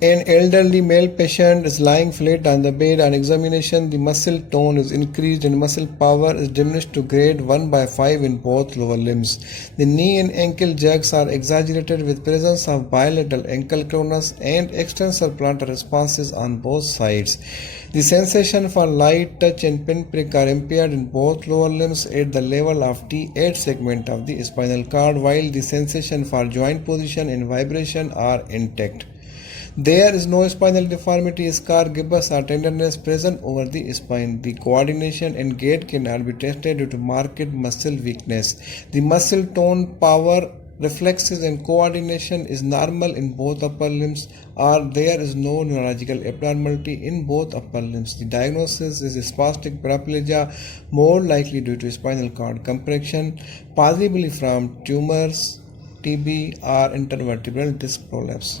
An elderly male patient is lying flat on the bed. On examination, the muscle tone is increased and muscle power is diminished to grade 1/5 in both lower limbs. The knee and ankle jerks are exaggerated with presence of bilateral ankle clonus and extensor plantar responses on both sides. The sensation for light touch and pinprick are impaired in both lower limbs at the level of T8 segment of the spinal cord, while the sensation for joint position and vibration are intact. There is no spinal deformity, scar, gibbous, or tenderness present over the spine. The coordination and gait cannot be tested due to marked muscle weakness. The muscle tone, power, reflexes, and coordination is normal in both upper limbs, or there is no neurological abnormality in both upper limbs. The diagnosis is spastic paraplegia, more likely due to spinal cord compression, possibly from tumors, TB, or intervertebral disc prolapse.